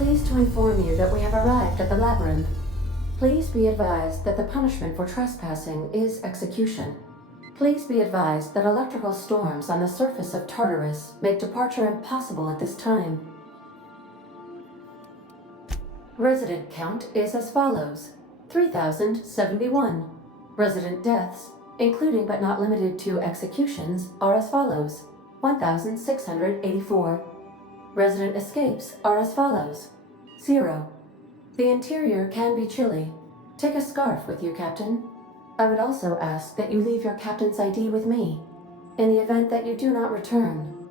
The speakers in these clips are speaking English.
pleased to inform you that we have arrived at the labyrinth. Please be advised that the punishment for trespassing is execution. Please be advised that electrical storms on the surface of Tartarus make departure impossible at this time. Resident count is as follows: 3,071. Resident deaths, including but not limited to executions, are as follows: 1,684. Resident escapes are as follows: 0. The interior can be chilly. Take a scarf with you, Captain. I would also ask that you leave your captain's ID with me, in the event that you do not return.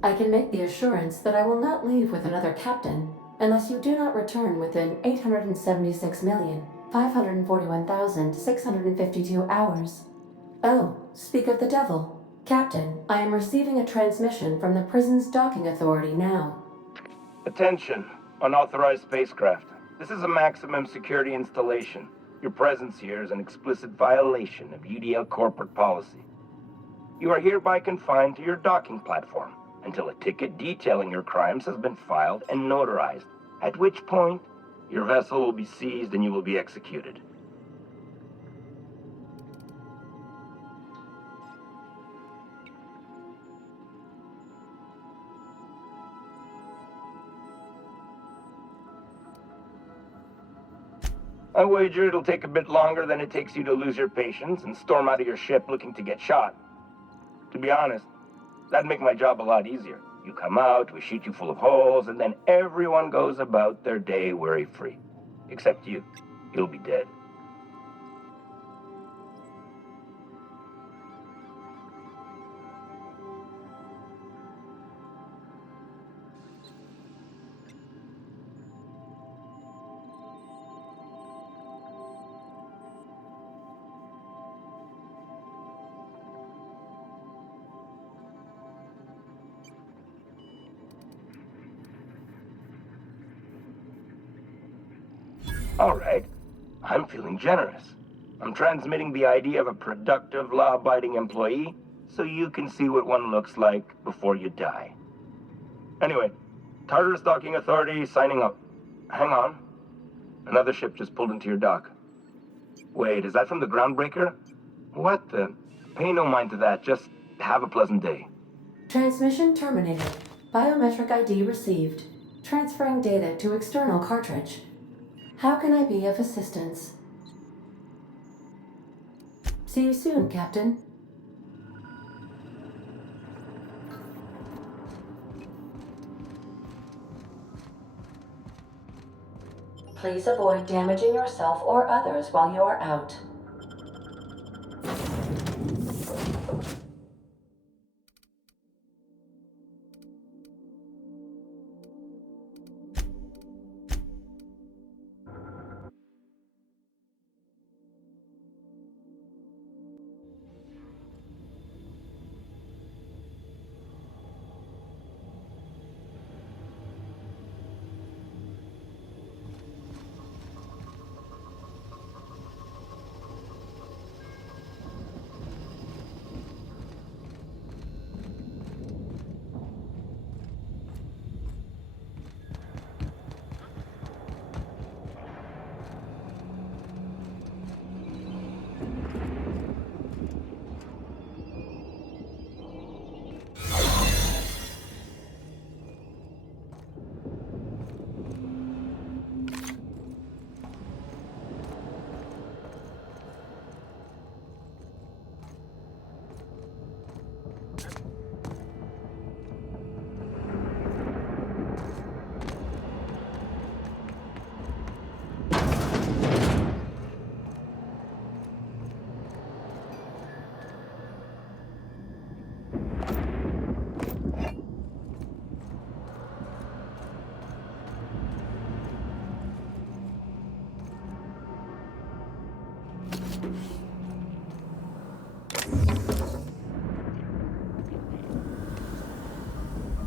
I can make the assurance that I will not leave with another captain unless you do not return within 876,541,652 hours. Oh, speak of the devil. Captain, I am receiving a transmission from the prison's docking authority now. Attention, unauthorized spacecraft. This is a maximum security installation. Your presence here is an explicit violation of UDL corporate policy. You are hereby confined to your docking platform until a ticket detailing your crimes has been filed and notarized, at which point your vessel will be seized and you will be executed. I wager it'll take a bit longer than it takes you to lose your patience and storm out of your ship looking to get shot. To be honest, that'd make my job a lot easier. You come out, we shoot you full of holes, and then everyone goes about their day worry-free. Except you. You'll be dead. All right, I'm feeling generous. I'm transmitting the idea of a productive, law-abiding employee so you can see what one looks like before you die. Anyway, Tartarus Docking Authority signing up. Hang on. Another ship just pulled into your dock. Wait, is that from the groundbreaker? What the? Pay no mind to that, just have a pleasant day. Transmission terminated. Biometric ID received. Transferring data to external cartridge. How can I be of assistance? See you soon, Captain. Please avoid damaging yourself or others while you are out.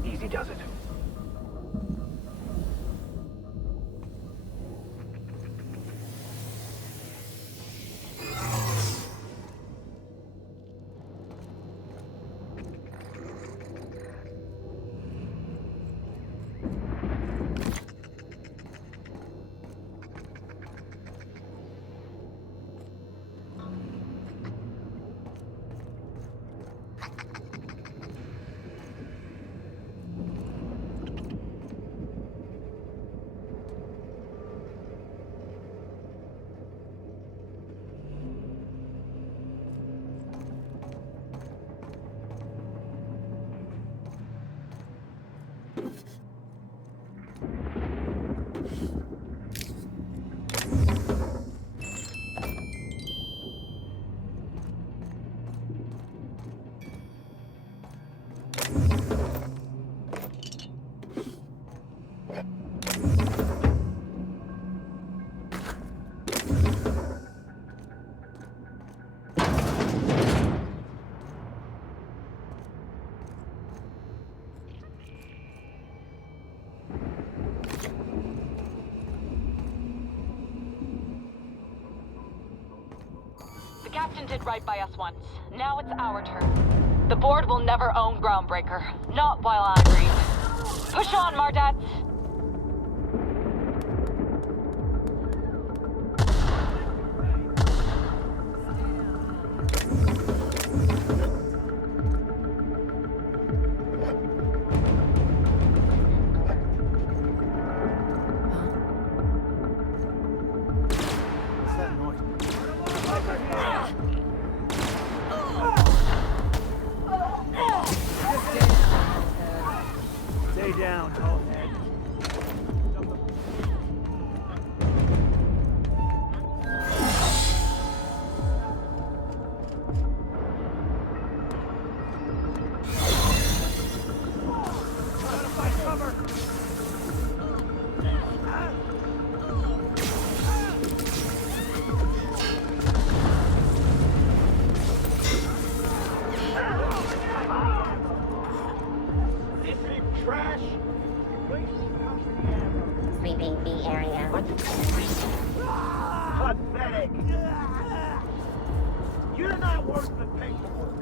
Easy does it. captain did right by us once. Now it's our turn. The board will never own Groundbreaker. Not while I breathe. Push on, Mardats! Stay down, Hellhead. Gotta find cover! Trash! Sweeping B area. Pathetic! You're not worth the paperwork.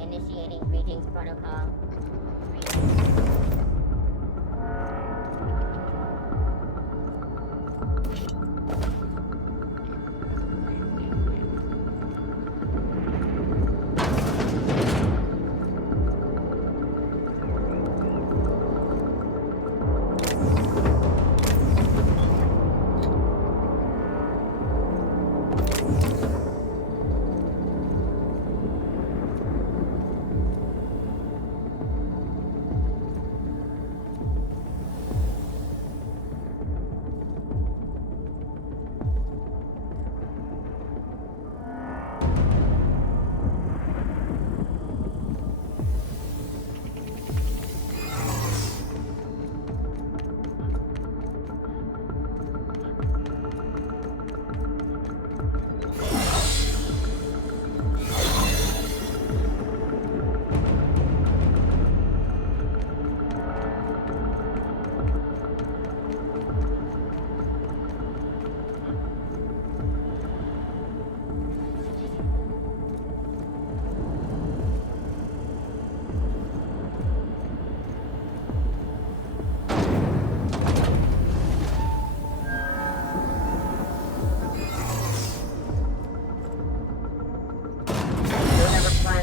Initiating greetings protocol.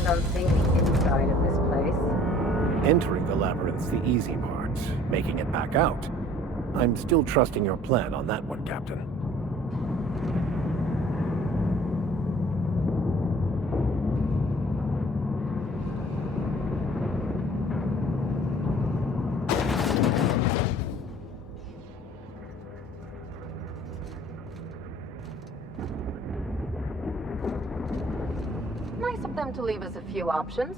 On seeing the inside of this place. Entering the labyrinth's the easy part. Making it back out. I'm still trusting your plan on that one, Captain. Nice of them to leave us a few options.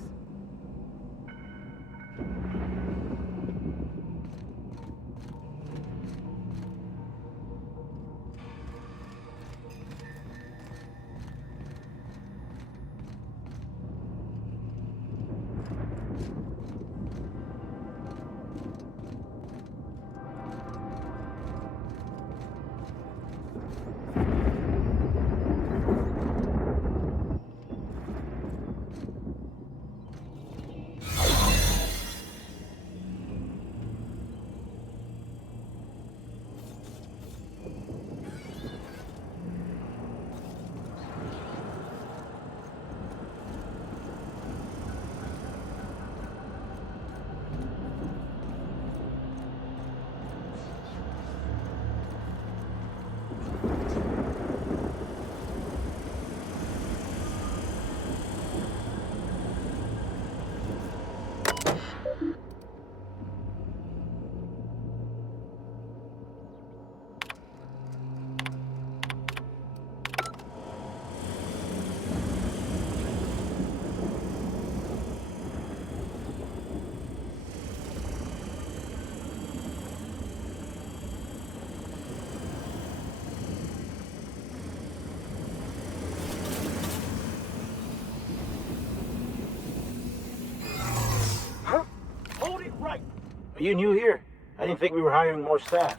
you new here? I didn't think we were hiring more staff.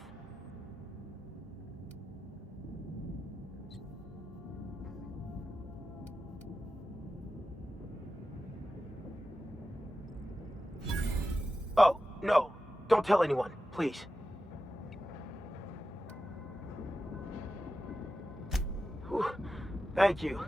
Oh, no. Don't tell anyone, please. Whew. Thank you.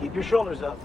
Keep your shoulders up.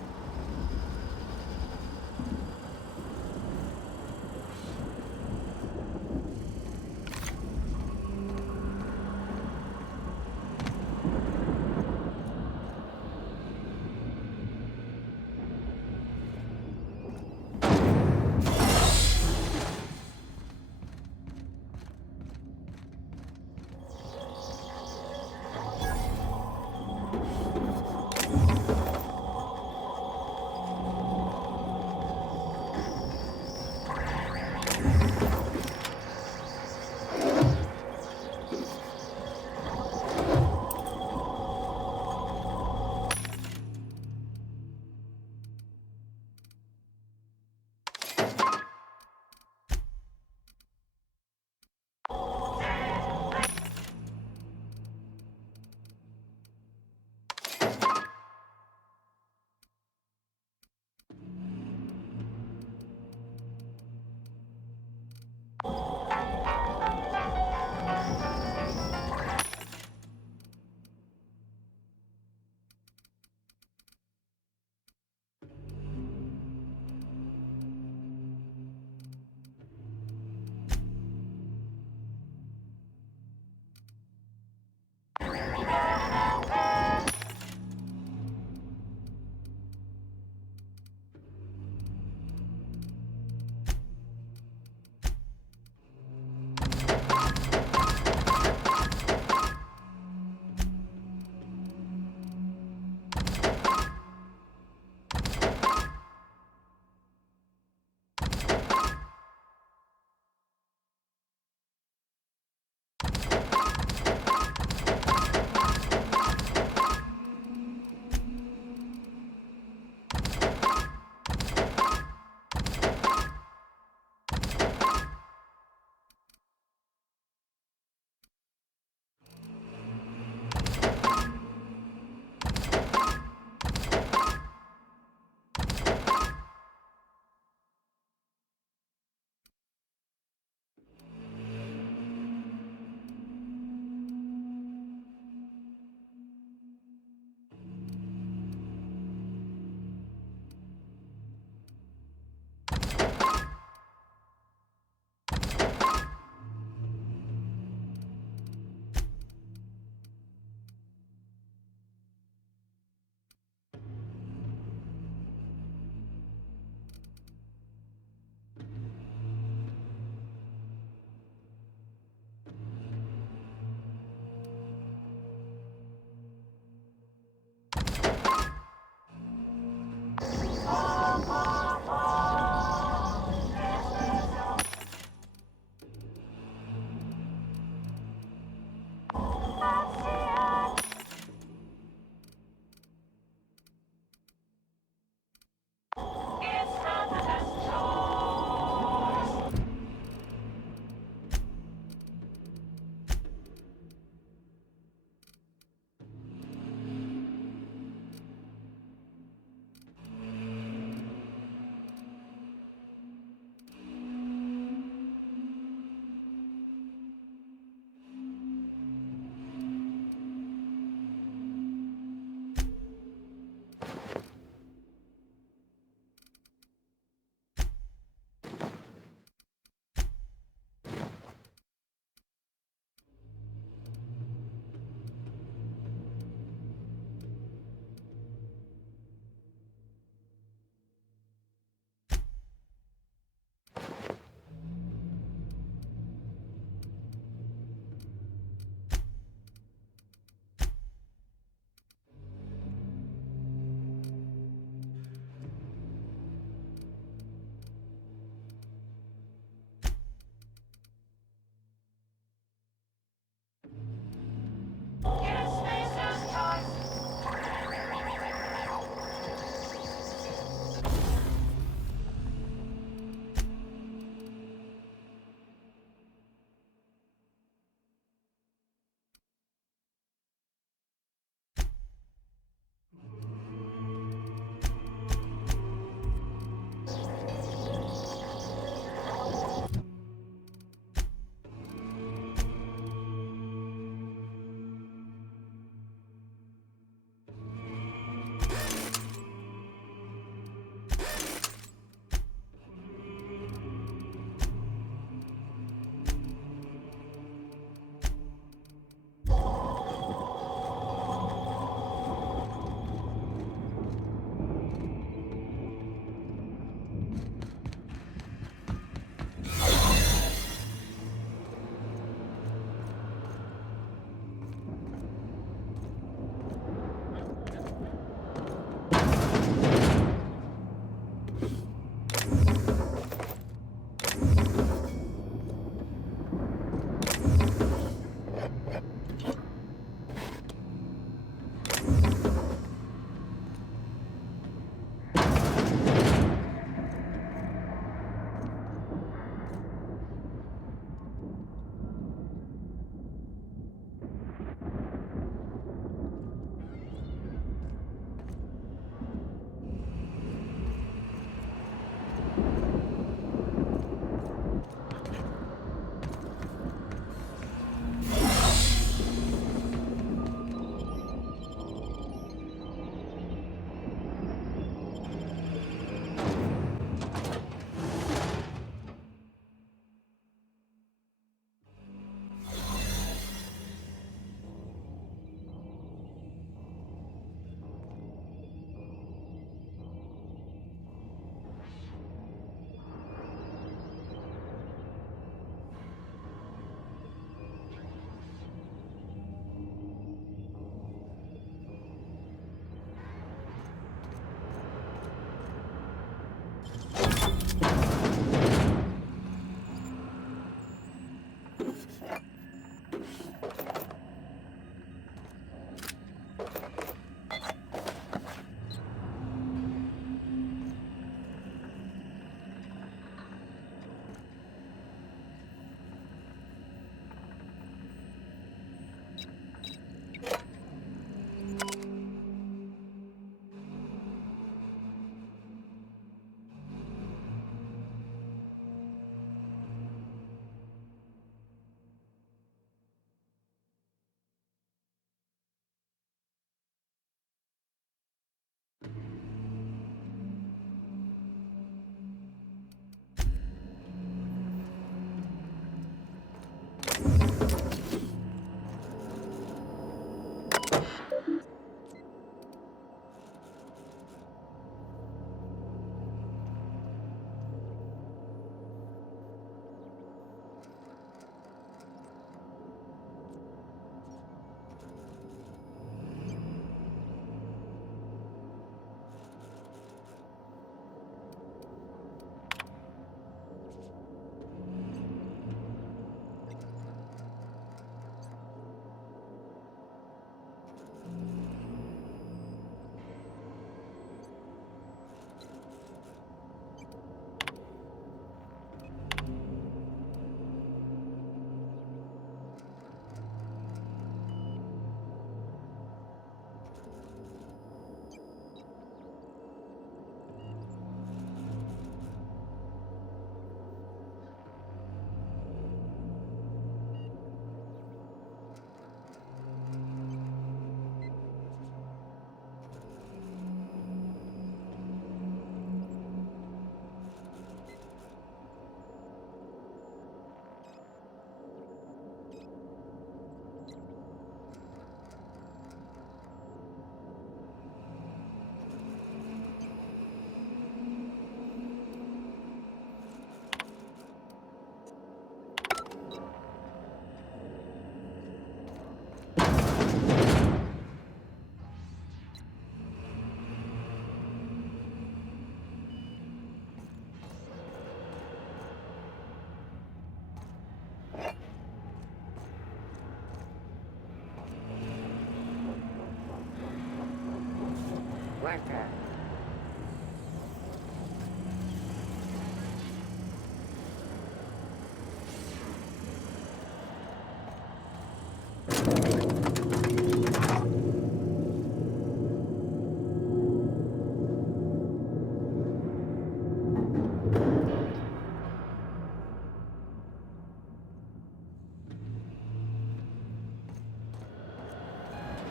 worker.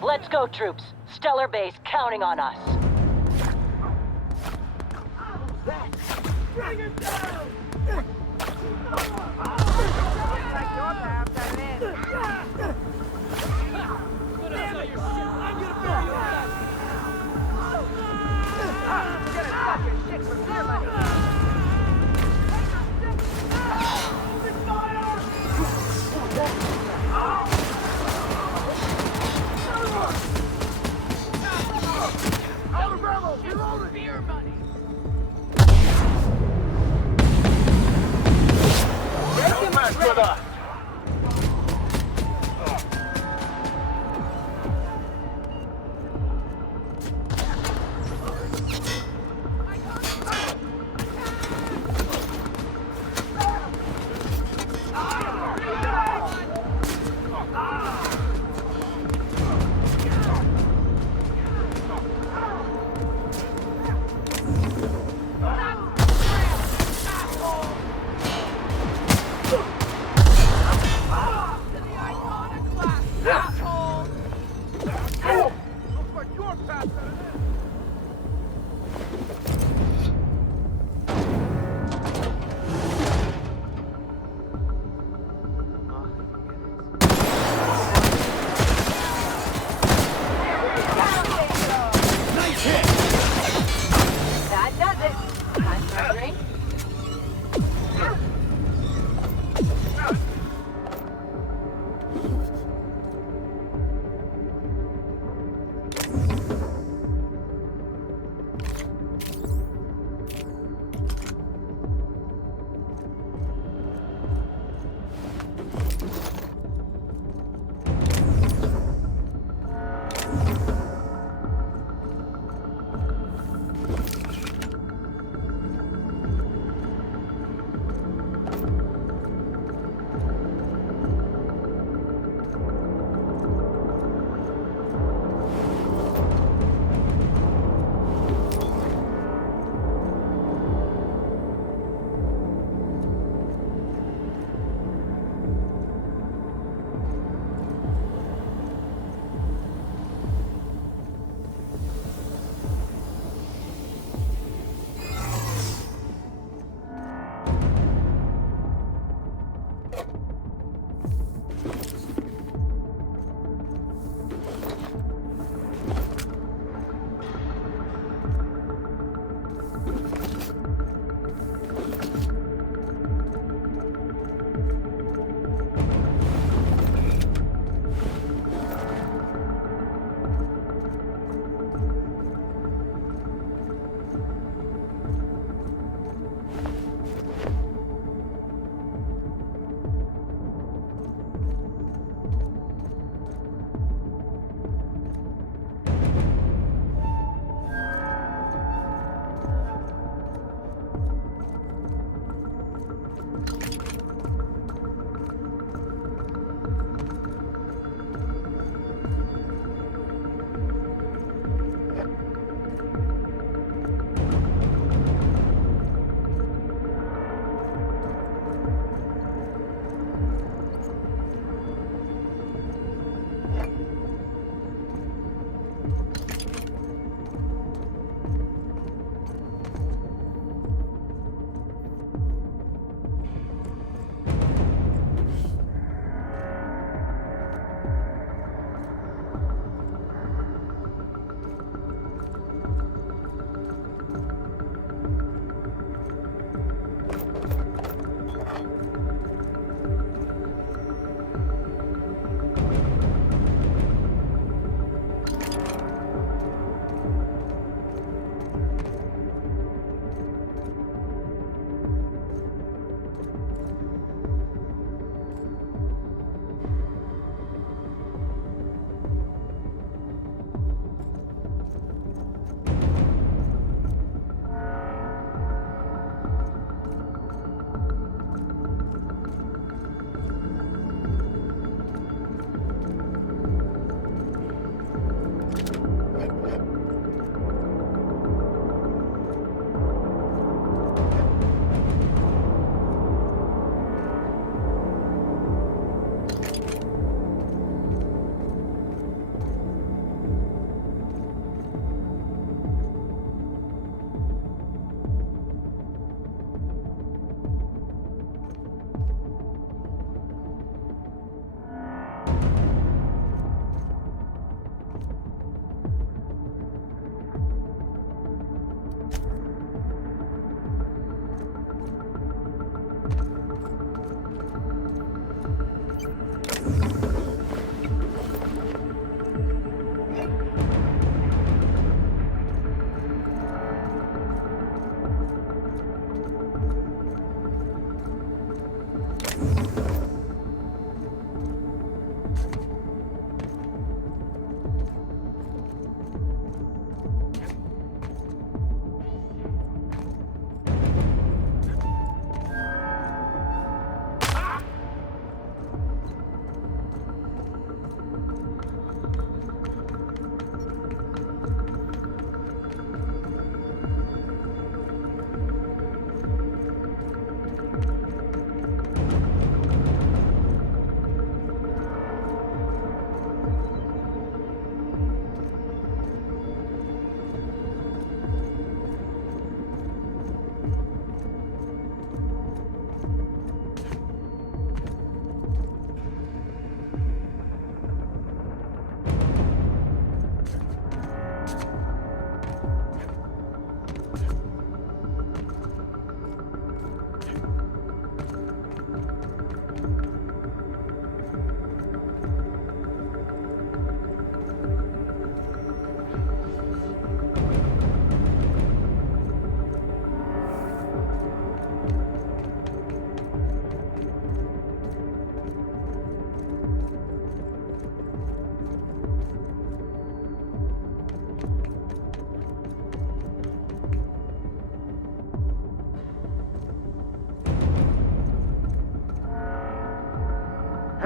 Let's go, troops. Stellar Base counting on us. Bring him down!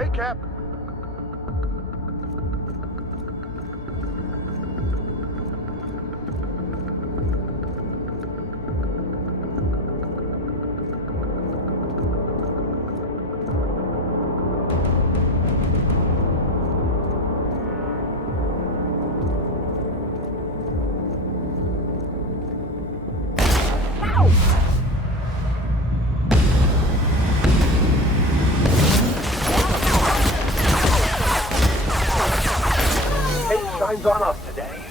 way, Cap. Shines on us today.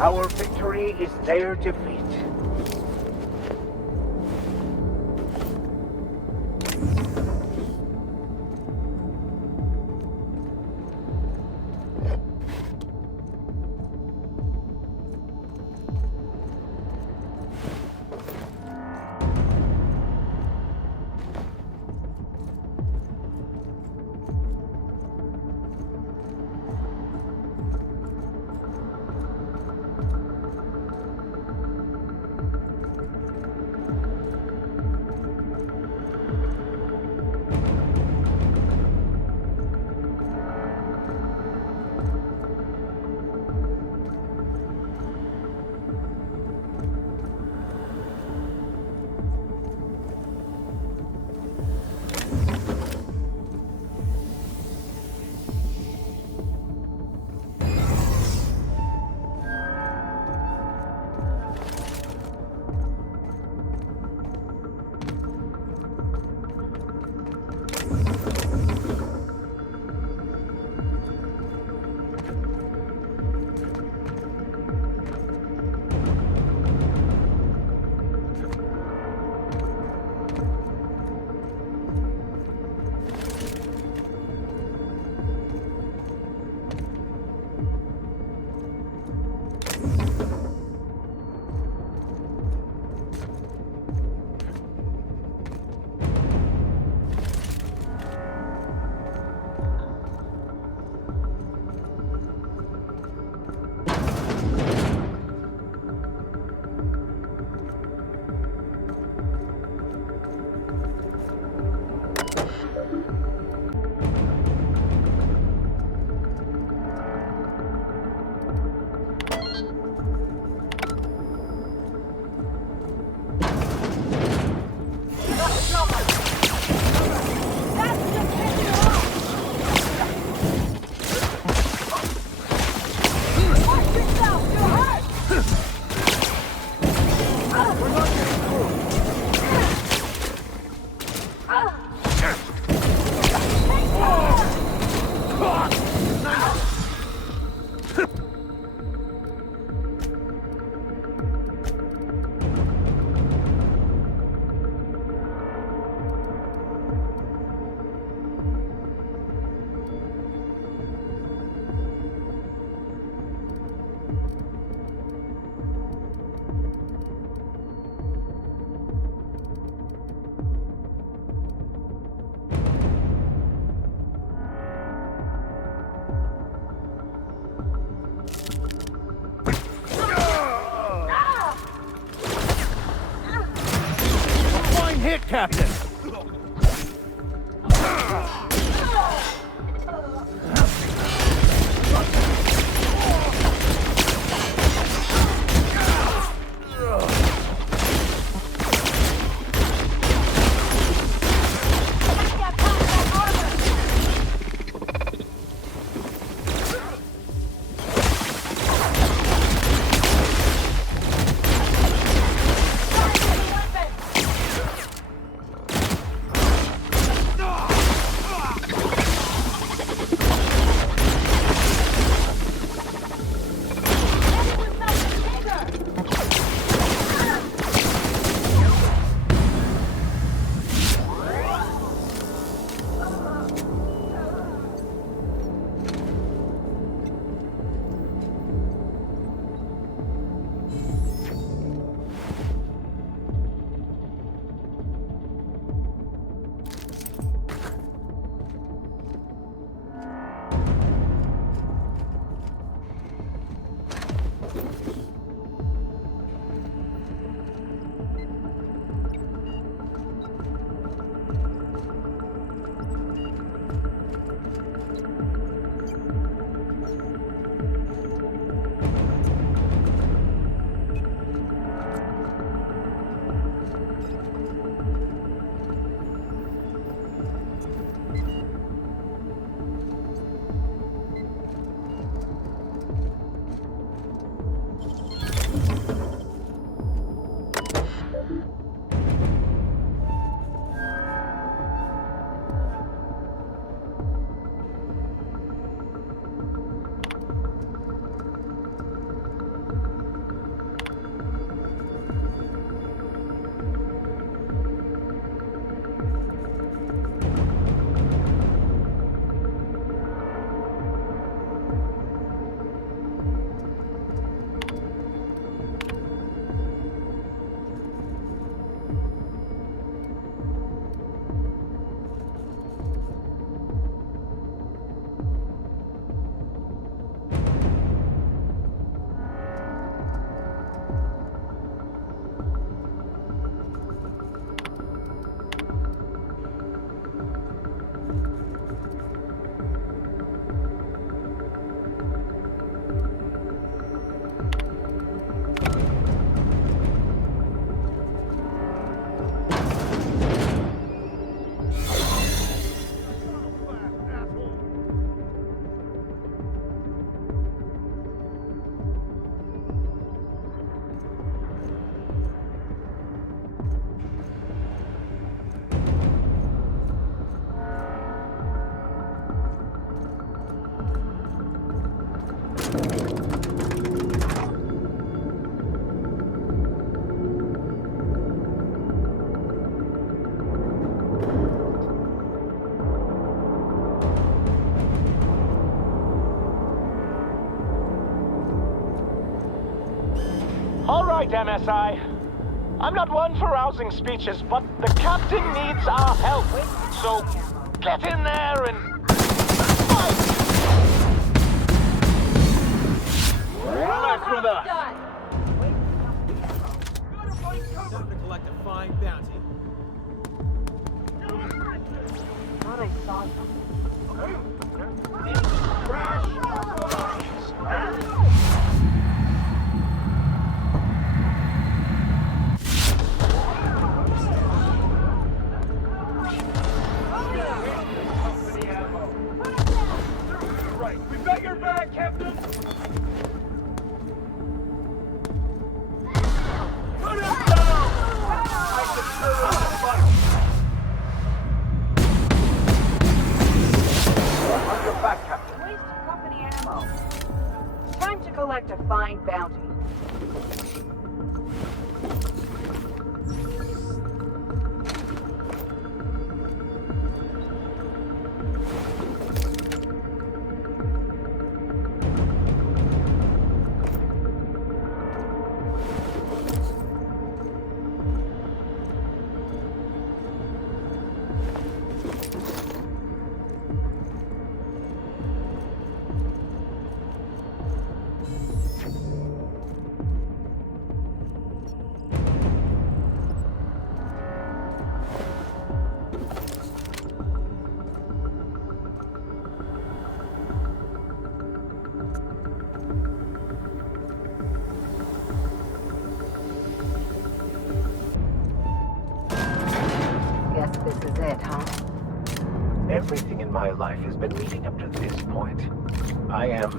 Our victory is their defeat. Getting hit, Captain! All right, MSI. I'm not one for rousing speeches, but the captain needs our help. So get in there and fight! Back for that. Time to collect a fine bounty. Thought I saw Right, we've got your back, Captain! Put him down! I consider it a fight! On your back, Captain. it, huh? Everything in my life has been leading up to this point. I am...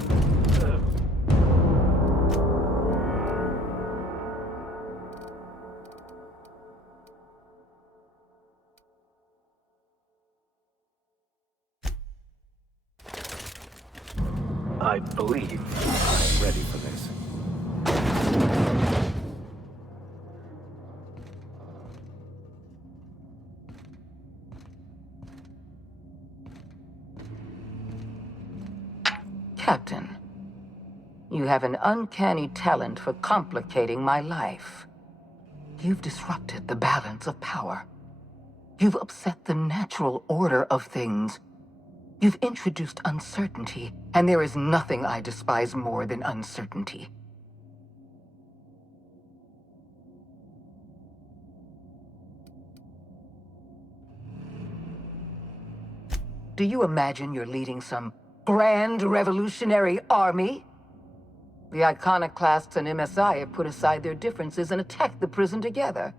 I believe I'm ready for this. Captain, you have an uncanny talent for complicating my life. You've disrupted the balance of power. You've upset the natural order of things. You've introduced uncertainty, and there is nothing I despise more than uncertainty. Do you imagine you're leading some grand revolutionary army? The iconoclasts and MSI have put aside their differences and attacked the prison together.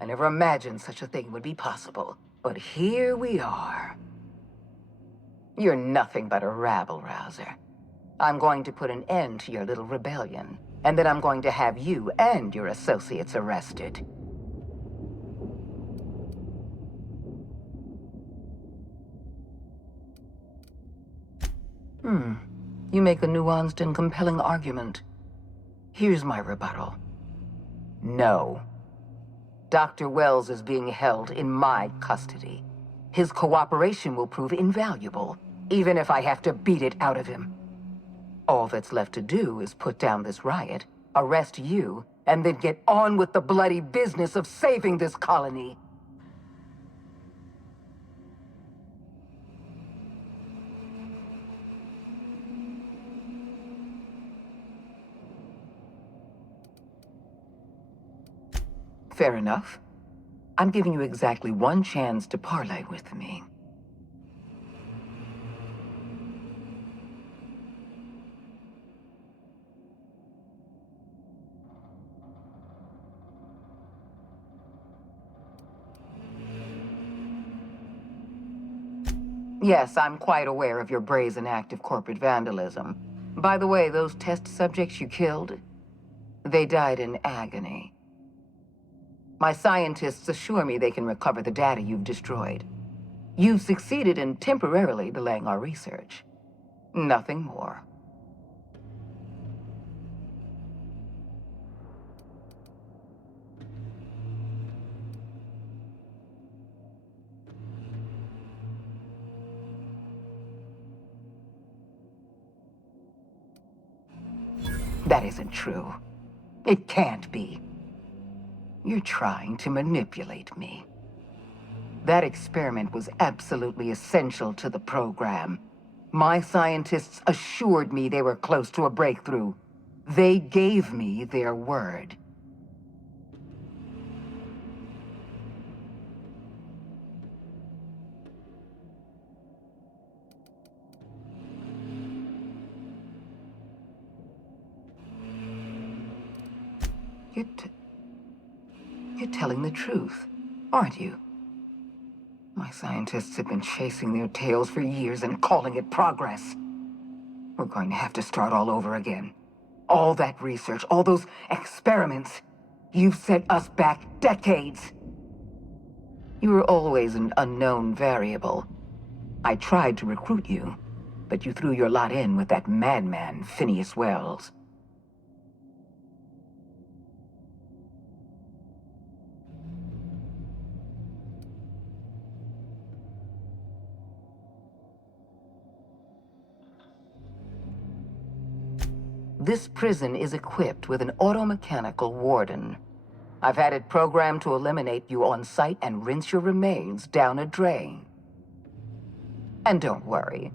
I never imagined such a thing would be possible, but here we are. You're nothing but a rabble-rouser. I'm going to put an end to your little rebellion, and then I'm going to have you and your associates arrested. You make a nuanced and compelling argument. Here's my rebuttal. No. Dr. Wells is being held in my custody. His cooperation will prove invaluable, even if I have to beat it out of him. All that's left to do is put down this riot, arrest you, and then get on with the bloody business of saving this colony. Fair enough. I'm giving you exactly one chance to parley with me. Yes, I'm quite aware of your brazen act of corporate vandalism. By the way, those test subjects you killed, they died in agony. My scientists assure me they can recover the data you've destroyed. You've succeeded in temporarily delaying our research. Nothing more. That isn't true. It can't be. You're trying to manipulate me. That experiment was absolutely essential to the program. My scientists assured me they were close to a breakthrough. They gave me their word. You're telling the truth, aren't you? My scientists have been chasing their tails for years and calling it progress. We're going to have to start all over again. All that research, all those experiments, you've set us back decades. You were always an unknown variable. I tried to recruit you, but you threw your lot in with that madman, Phineas Wells. This prison is equipped with an automechanical warden. I've had it programmed to eliminate you on sight and rinse your remains down a drain. And don't worry,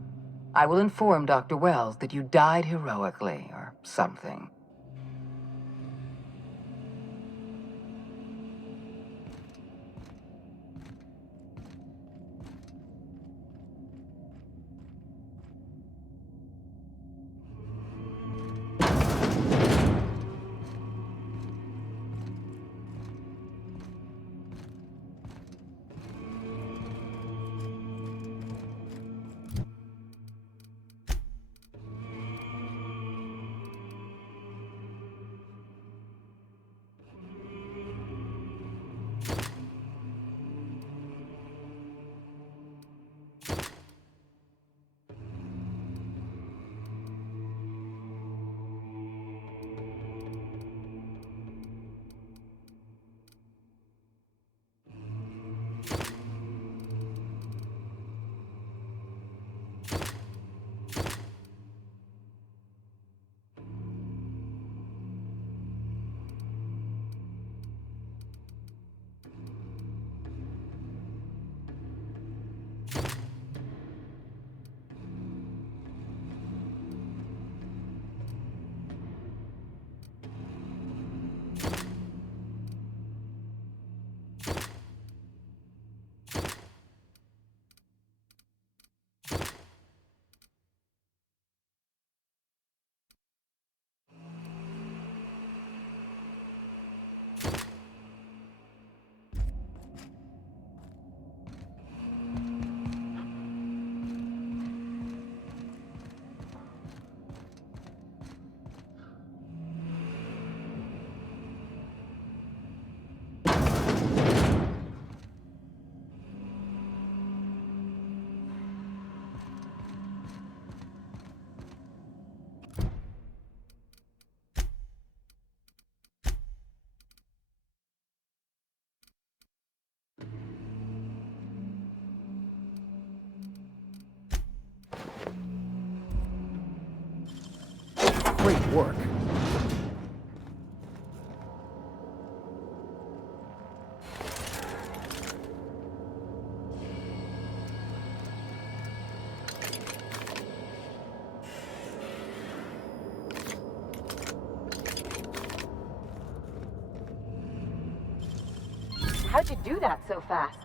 I will inform Dr. Wells that you died heroically or something. Great work. How'd you do that so fast?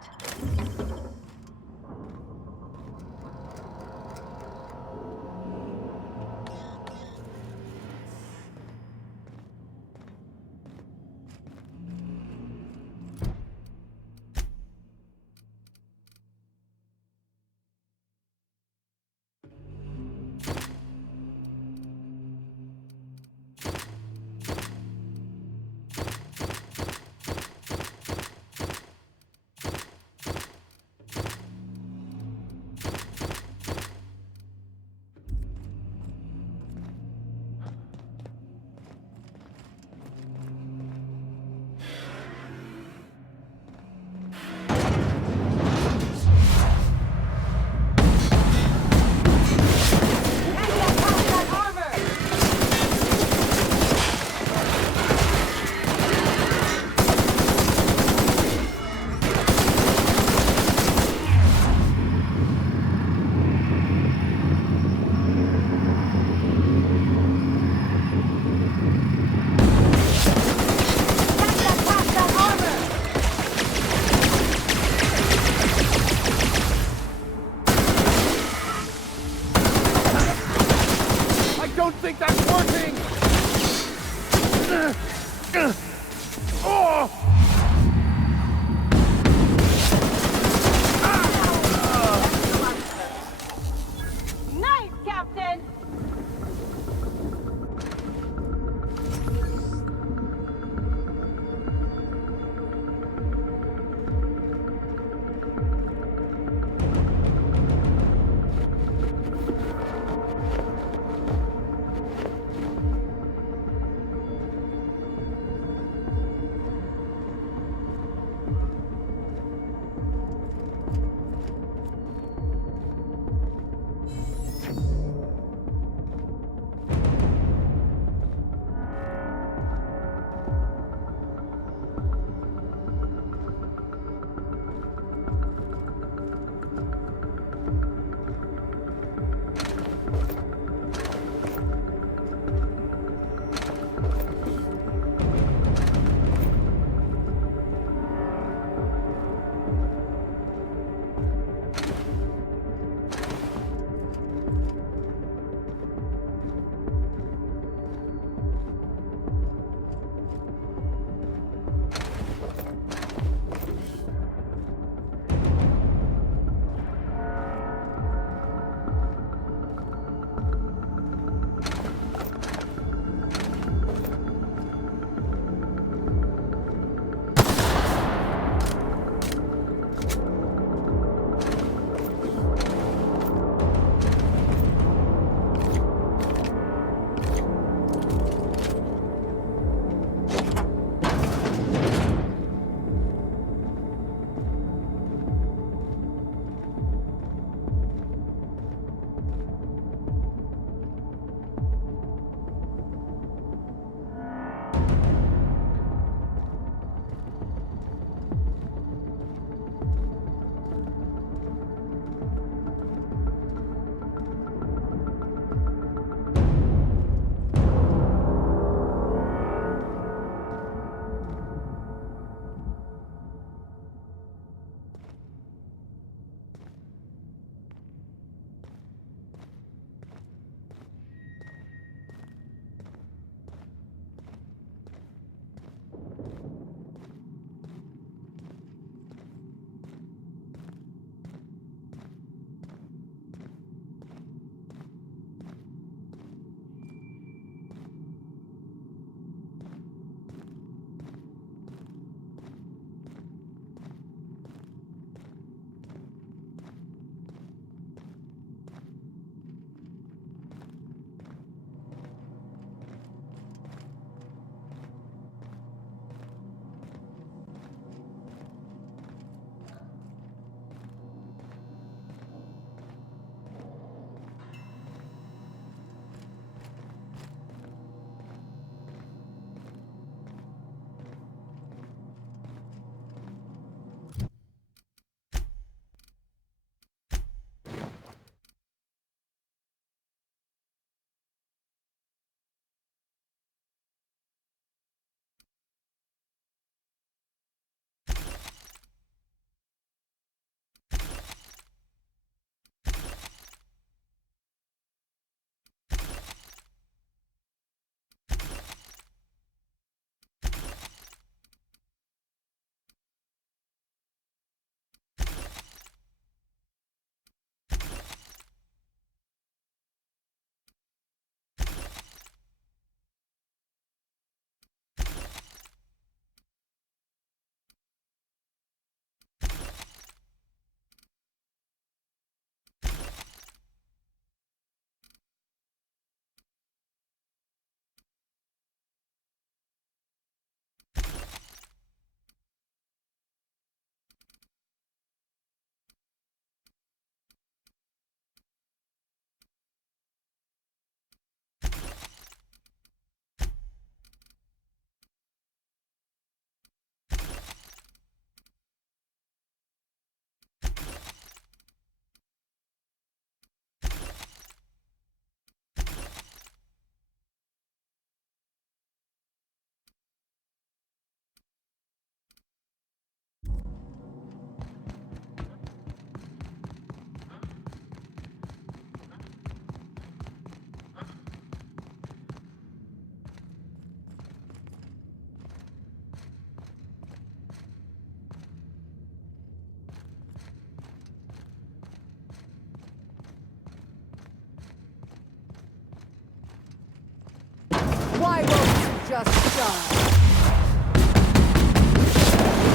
just die.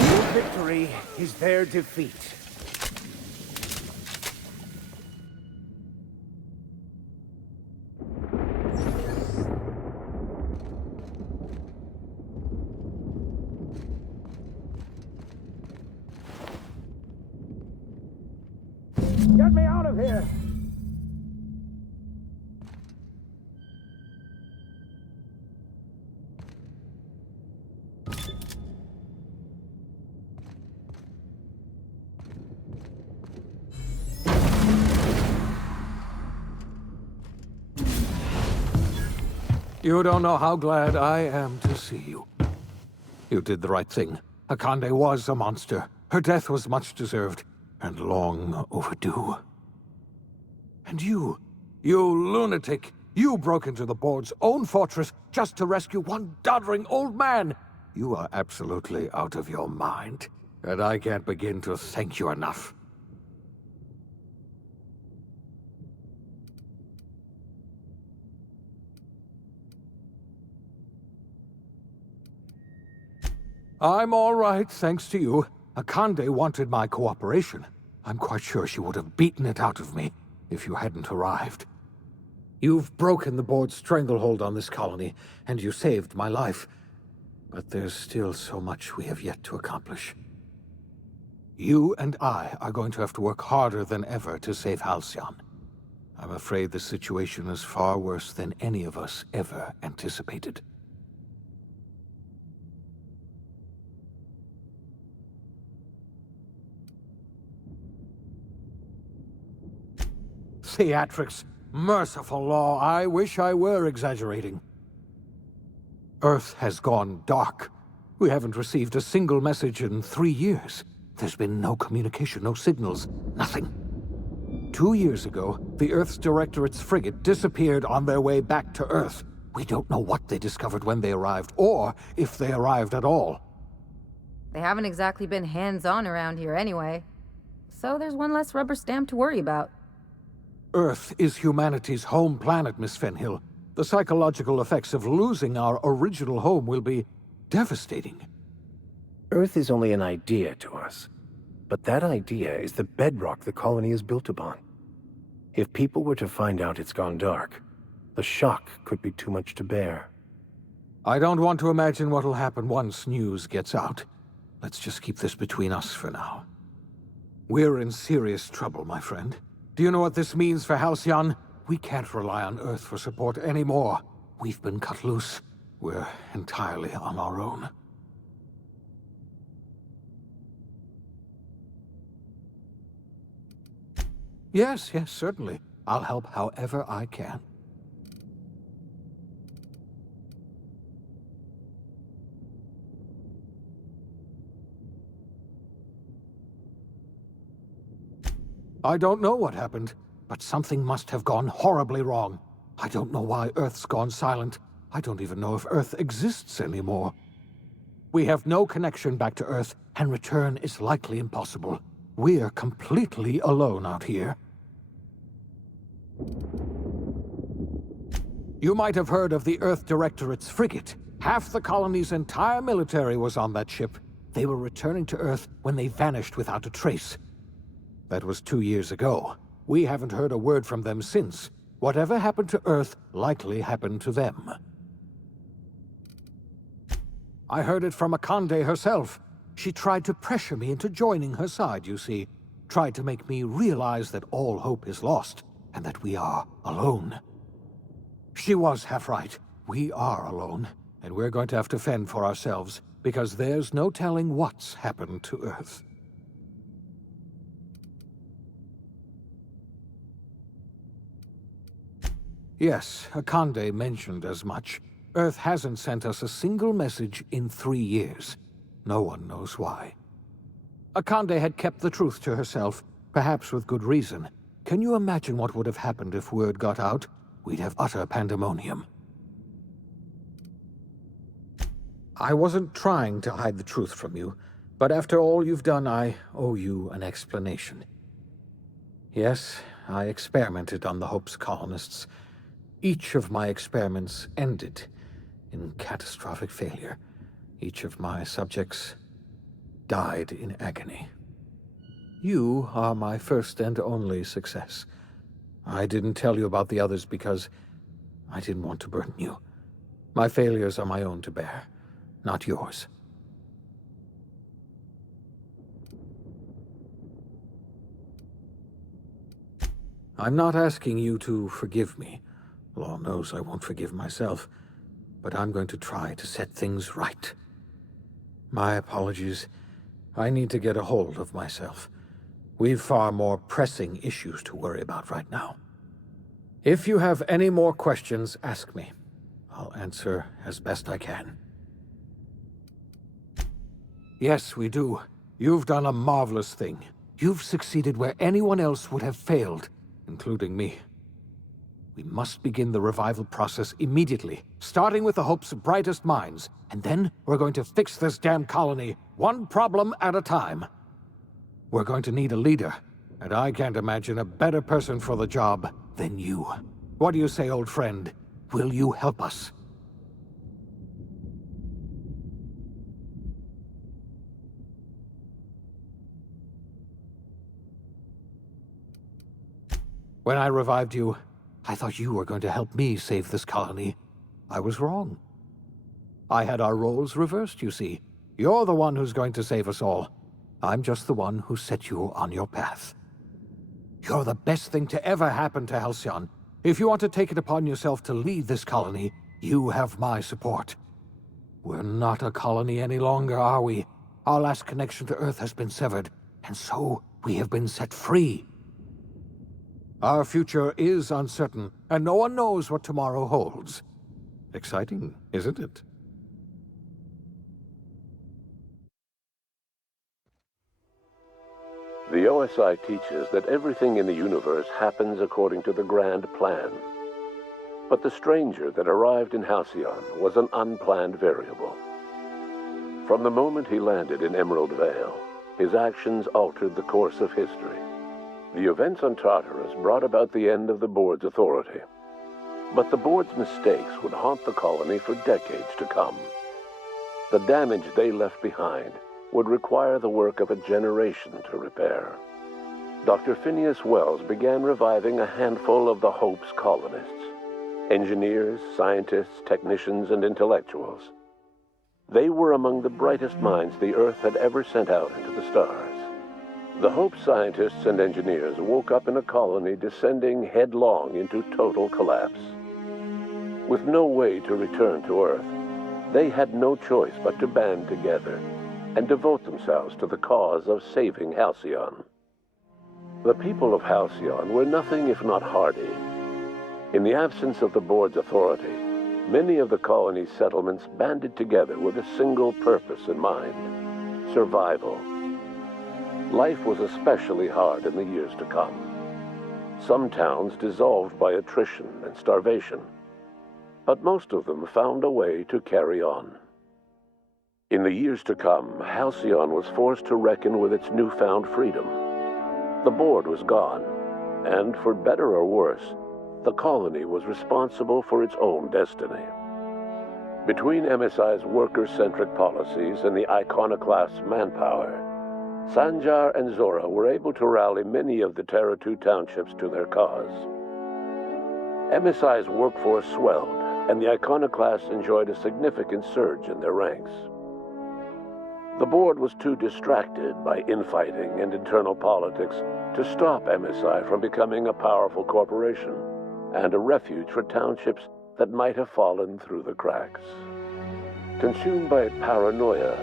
Your victory is their defeat. Get me out of here! You don't know how glad I am to see you. You did the right thing. Akande was a monster. Her death was much deserved, and long overdue. And you lunatic, you broke into the board's own fortress just to rescue one doddering old man. You are absolutely out of your mind, and I can't begin to thank you enough. I'm all right, thanks to you. Akande wanted my cooperation. I'm quite sure she would have beaten it out of me if you hadn't arrived. You've broken the board's stranglehold on this colony, and you saved my life. But there's still so much we have yet to accomplish. You and I are going to have to work harder than ever to save Halcyon. I'm afraid the situation is far worse than any of us ever anticipated. Theatrics. Merciful law, I wish I were exaggerating. Earth has gone dark. We haven't received a single message in 3 years. There's been no communication, no signals, nothing. 2 years ago, the Earth's Directorate's frigate disappeared on their way back to Earth. We don't know what they discovered when they arrived, or if they arrived at all. They haven't exactly been hands-on around here anyway. So there's one less rubber stamp to worry about. Earth is humanity's home planet, Miss Fenhill. The psychological effects of losing our original home will be devastating. Earth is only an idea to us. But that idea is the bedrock the colony is built upon. If people were to find out it's gone dark, the shock could be too much to bear. I don't want to imagine what'll happen once news gets out. Let's just keep this between us for now. We're in serious trouble, my friend. Do you know what this means for Halcyon? We can't rely on Earth for support anymore. We've been cut loose. We're entirely on our own. Yes, certainly. I'll help however I can. I don't know what happened, but something must have gone horribly wrong. I don't know why Earth's gone silent. I don't even know if Earth exists anymore. We have no connection back to Earth, and return is likely impossible. We're completely alone out here. You might have heard of the Earth Directorate's frigate. Half the colony's entire military was on that ship. They were returning to Earth when they vanished without a trace. That was 2 years ago. We haven't heard a word from them since. Whatever happened to Earth likely happened to them. I heard it from Akande herself. She tried to pressure me into joining her side, you see. Tried to make me realize that all hope is lost, and that we are alone. She was half right. We are alone, and we're going to have to fend for ourselves, because there's no telling what's happened to Earth. Yes, Akande mentioned as much. Earth hasn't sent us a single message in 3 years. No one knows why. Akande had kept the truth to herself, perhaps with good reason. Can you imagine what would have happened if word got out? We'd have utter pandemonium. I wasn't trying to hide the truth from you, but after all you've done, I owe you an explanation. Yes, I experimented on the Hope's colonists. Each of my experiments ended, in catastrophic failure. Each of my subjects died in agony. You are my first and only success. I didn't tell you about the others because I didn't want to burden you. My failures are my own to bear, not yours. I'm not asking you to forgive me. Law knows I won't forgive myself, but I'm going to try to set things right. My apologies. I need to get a hold of myself. We've far more pressing issues to worry about right now. If you have any more questions, ask me. I'll answer as best I can. Yes, we do. You've done a marvelous thing. You've succeeded where anyone else would have failed, including me. We must begin the revival process immediately, starting with the Hope's brightest minds, and then we're going to fix this damn colony, one problem at a time. We're going to need a leader, and I can't imagine a better person for the job than you. What do you say, old friend? Will you help us? When I revived you, I thought you were going to help me save this colony. I was wrong. I had our roles reversed, you see. You're the one who's going to save us all. I'm just the one who set you on your path. You're the best thing to ever happen to Halcyon. If you want to take it upon yourself to lead this colony, you have my support. We're not a colony any longer, are we? Our last connection to Earth has been severed, and so we have been set free. Our future is uncertain, and no one knows what tomorrow holds. Exciting, isn't it? The OSI teaches that everything in the universe happens according to the grand plan. But the stranger that arrived in Halcyon was an unplanned variable. From the moment he landed in Emerald Vale, his actions altered the course of history. The events on Tartarus brought about the end of the board's authority. But the board's mistakes would haunt the colony for decades to come. The damage they left behind would require the work of a generation to repair. Dr. Phineas Wells began reviving a handful of the Hope's colonists: engineers, scientists, technicians, and intellectuals. They were among the brightest minds the Earth had ever sent out into the stars. The Hope scientists and engineers woke up in a colony descending headlong into total collapse. With no way to return to Earth, they had no choice but to band together and devote themselves to the cause of saving Halcyon. The people of Halcyon were nothing if not hardy. In the absence of the board's authority, many of the colony's settlements banded together with a single purpose in mind: survival. Life was especially hard in the years to come. Some towns dissolved by attrition and starvation, but most of them found a way to carry on. In the years to come, Halcyon was forced to reckon with its newfound freedom. The board was gone, and for better or worse, the colony was responsible for its own destiny. Between MSI's worker-centric policies and the iconoclast's manpower, Sanjar and Zora were able to rally many of the Terra 2 townships to their cause. MSI's workforce swelled, and the iconoclasts enjoyed a significant surge in their ranks. The board was too distracted by infighting and internal politics to stop MSI from becoming a powerful corporation and a refuge for townships that might have fallen through the cracks. Consumed by paranoia,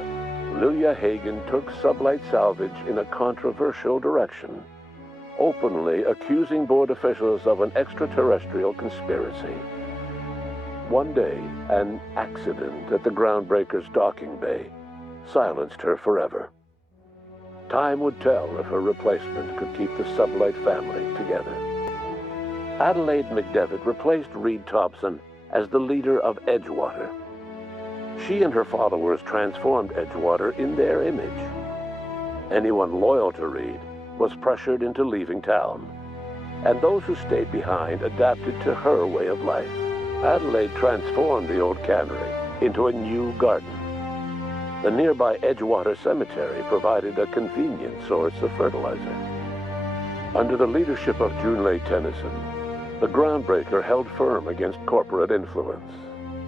Lilia Hagen took Sublight Salvage in a controversial direction, openly accusing board officials of an extraterrestrial conspiracy. One day, an accident at the Groundbreaker's docking bay silenced her forever. Time would tell if her replacement could keep the Sublight family together. Adelaide McDevitt replaced Reed Thompson as the leader of Edgewater. She and her followers transformed Edgewater in their image. Anyone loyal to Reed was pressured into leaving town, and those who stayed behind adapted to her way of life. Adelaide transformed the old cannery into a new garden. The nearby Edgewater Cemetery provided a convenient source of fertilizer. Under the leadership of Junlei Tennyson, the groundbreaker held firm against corporate influence.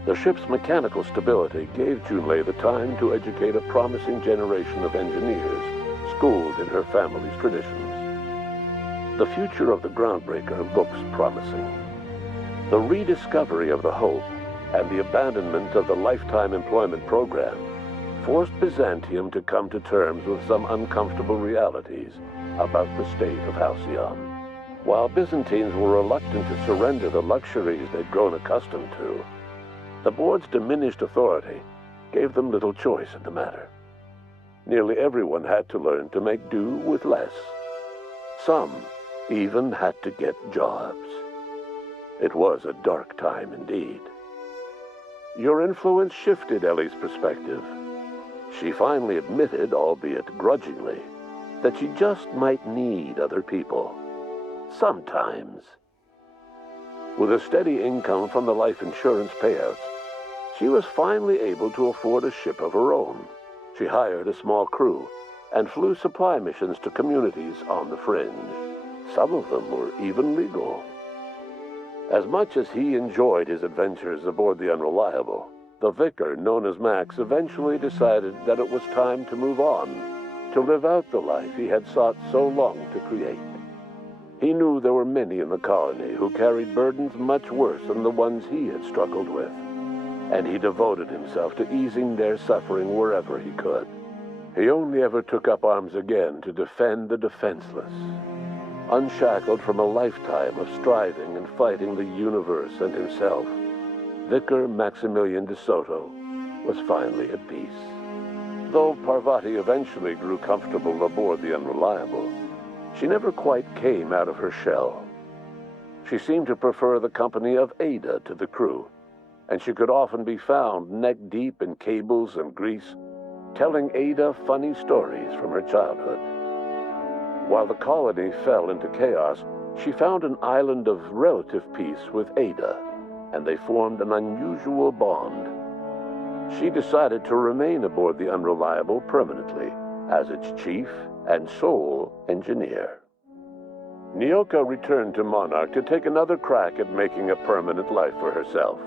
The ship's mechanical stability gave Junlei the time to educate a promising generation of engineers schooled in her family's traditions. The future of the groundbreaker looks promising. The rediscovery of the Hope and the abandonment of the lifetime employment program forced Byzantium to come to terms with some uncomfortable realities about the state of Halcyon. While Byzantines were reluctant to surrender the luxuries they'd grown accustomed to, the board's diminished authority gave them little choice in the matter. Nearly everyone had to learn to make do with less. Some even had to get jobs. It was a dark time indeed. Your influence shifted Ellie's perspective. She finally admitted, albeit grudgingly, that she just might need other people. Sometimes. With a steady income from the life insurance payouts, she was finally able to afford a ship of her own. She hired a small crew and flew supply missions to communities on the fringe. Some of them were even legal. As much as he enjoyed his adventures aboard the Unreliable, the vicar, known as Max, eventually decided that it was time to move on, to live out the life he had sought so long to create. He knew there were many in the colony who carried burdens much worse than the ones he had struggled with, and he devoted himself to easing their suffering wherever he could. He only ever took up arms again to defend the defenseless. Unshackled from a lifetime of striving and fighting the universe and himself, Vicar Maximilian de Soto was finally at peace. Though Parvati eventually grew comfortable aboard the Unreliable, she never quite came out of her shell. She seemed to prefer the company of Ada to the crew, and she could often be found neck-deep in cables and grease, telling Ada funny stories from her childhood. While the colony fell into chaos, she found an island of relative peace with Ada, and they formed an unusual bond. She decided to remain aboard the Unreliable permanently as its chief and sole engineer. Nyoka returned to Monarch to take another crack at making a permanent life for herself.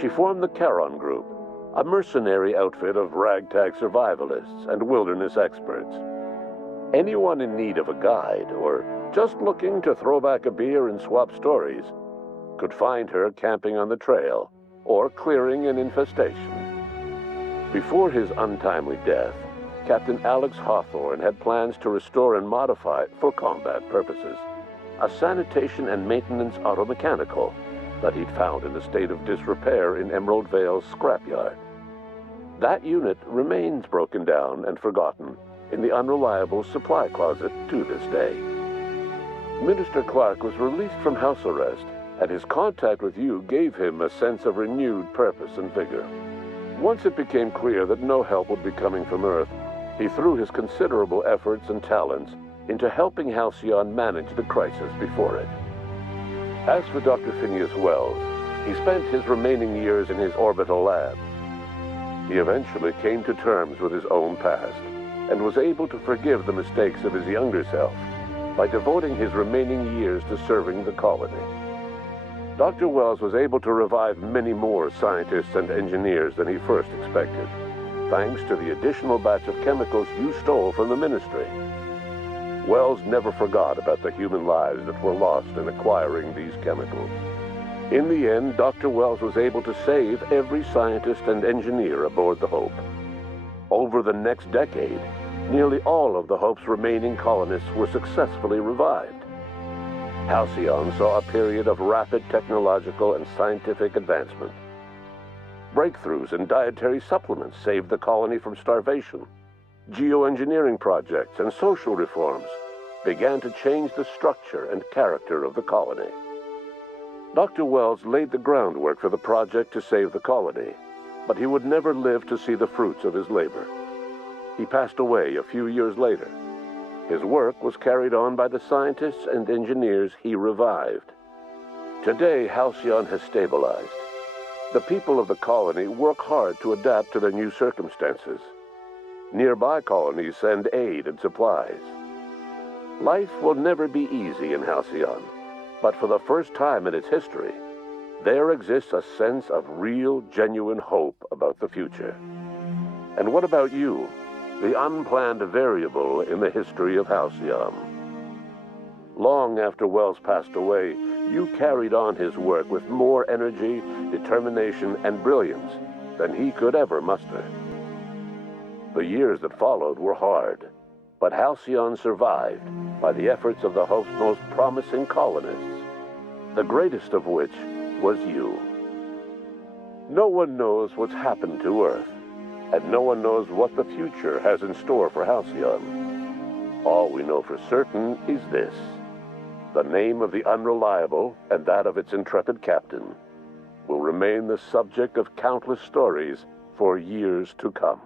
She formed the Charon Group, a mercenary outfit of ragtag survivalists and wilderness experts. Anyone in need of a guide or just looking to throw back a beer and swap stories could find her camping on the trail or clearing an infestation. Before his untimely death, Captain Alex Hawthorne had plans to restore and modify, for combat purposes, a sanitation and maintenance automechanical that he'd found in a state of disrepair in Emerald Vale's scrapyard. That unit remains broken down and forgotten in the Unreliable supply closet to this day. Minister Clark was released from house arrest, and his contact with you gave him a sense of renewed purpose and vigor. Once it became clear that no help would be coming from Earth, he threw his considerable efforts and talents into helping Halcyon manage the crisis before it. As for Dr. Phineas Wells, he spent his remaining years in his orbital lab. He eventually came to terms with his own past and was able to forgive the mistakes of his younger self by devoting his remaining years to serving the colony. Dr. Wells was able to revive many more scientists and engineers than he first expected, thanks to the additional batch of chemicals you stole from the Ministry. Wells never forgot about the human lives that were lost in acquiring these chemicals. In the end, Dr. Wells was able to save every scientist and engineer aboard the Hope. Over the next decade, nearly all of the Hope's remaining colonists were successfully revived. Halcyon saw a period of rapid technological and scientific advancement. Breakthroughs in dietary supplements saved the colony from starvation. Geoengineering projects and social reforms began to change the structure and character of the colony. Dr. Wells laid the groundwork for the project to save the colony, but he would never live to see the fruits of his labor. He passed away a few years later. His work was carried on by the scientists and engineers he revived. Today, Halcyon has stabilized. The people of the colony work hard to adapt to their new circumstances. Nearby colonies send aid and supplies. Life will never be easy in Halcyon, but for the first time in its history, there exists a sense of real, genuine hope about the future. And what about you, the unplanned variable in the history of Halcyon? Long after Wells passed away, you carried on his work with more energy, determination, and brilliance than he could ever muster. The years that followed were hard, but Halcyon survived by the efforts of the host's most promising colonists, the greatest of which was you. No one knows what's happened to Earth, and no one knows what the future has in store for Halcyon. All we know for certain is this: the name of the Unreliable and that of its intrepid captain will remain the subject of countless stories for years to come.